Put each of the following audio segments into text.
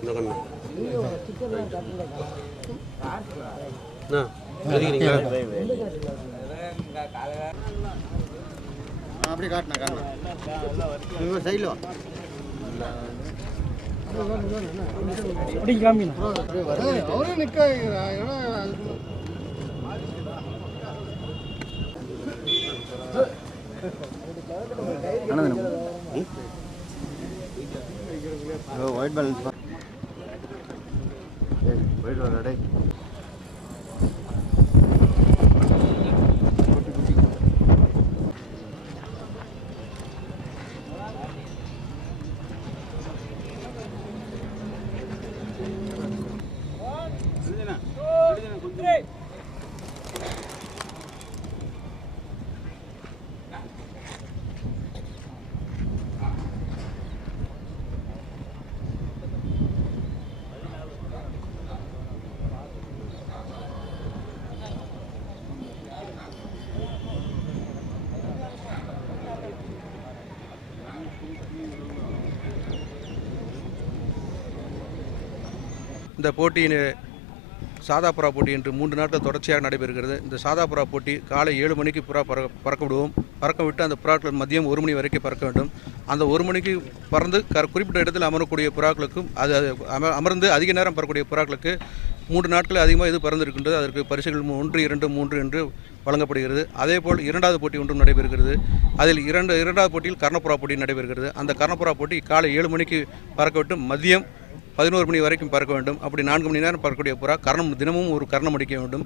இந்த கண்ணு எழுதிக்கிறீங்களா? அப்படி காட்டினா காட்டினா சைடில் அவரே நிற்க ஒயிட் பேலன்ஸ் ஒயிட் வரடே இந்த போட்டியின் சாதா புறா போட்டி என்று 3 நாட்கள் தொடர்ச்சியாக நடைபெறுகிறது. இந்த சாதா புறா போட்டி காலை 7 மணிக்கு புறா பறக்க விடுவோம். பறக்க விட்டு அந்த புறாக்கள் மதியம் 1 மணி வரைக்கும் பறக்க வேண்டும். அந்த 1 மணிக்கு பறந்து குறிப்பிட்ட இடத்தில் அமரக்கூடிய புறாக்களுக்கும் அது அமர்ந்து அதிக நேரம் பறக்கக்கூடிய புறாக்களுக்கு 3 நாட்கள் அதிகமாக இது பறந்திருக்கின்றது. அதற்கு பரிசுகள் 1, 2, 3 என்று வழங்கப்படுகிறது. அதேபோல் 2வது போட்டி ஒன்றும் நடைபெறுகிறது. அதில் 2வது போட்டியில் கர்ணப்புறா போட்டி நடைபெறுகிறது. அந்த கர்ணப்புறா போட்டி காலை 7 மணிக்கு பறக்க விட்டு மதியம் 11 மணி வரைக்கும் பறக்க வேண்டும். அப்படி 4 மணி நேரம் பறக்கக்கூடிய புறா கர்ணம் தினமும் ஒரு கர்ணம் அடிக்க வேண்டும்.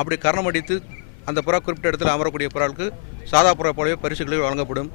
அப்படி கர்ணம் அடித்து அந்த புறா குறிப்பிட்ட இடத்தில் அமரக்கூடிய புறாவுக்கு சாதா புறா போலவே பரிசுகள் வழங்கப்படும்.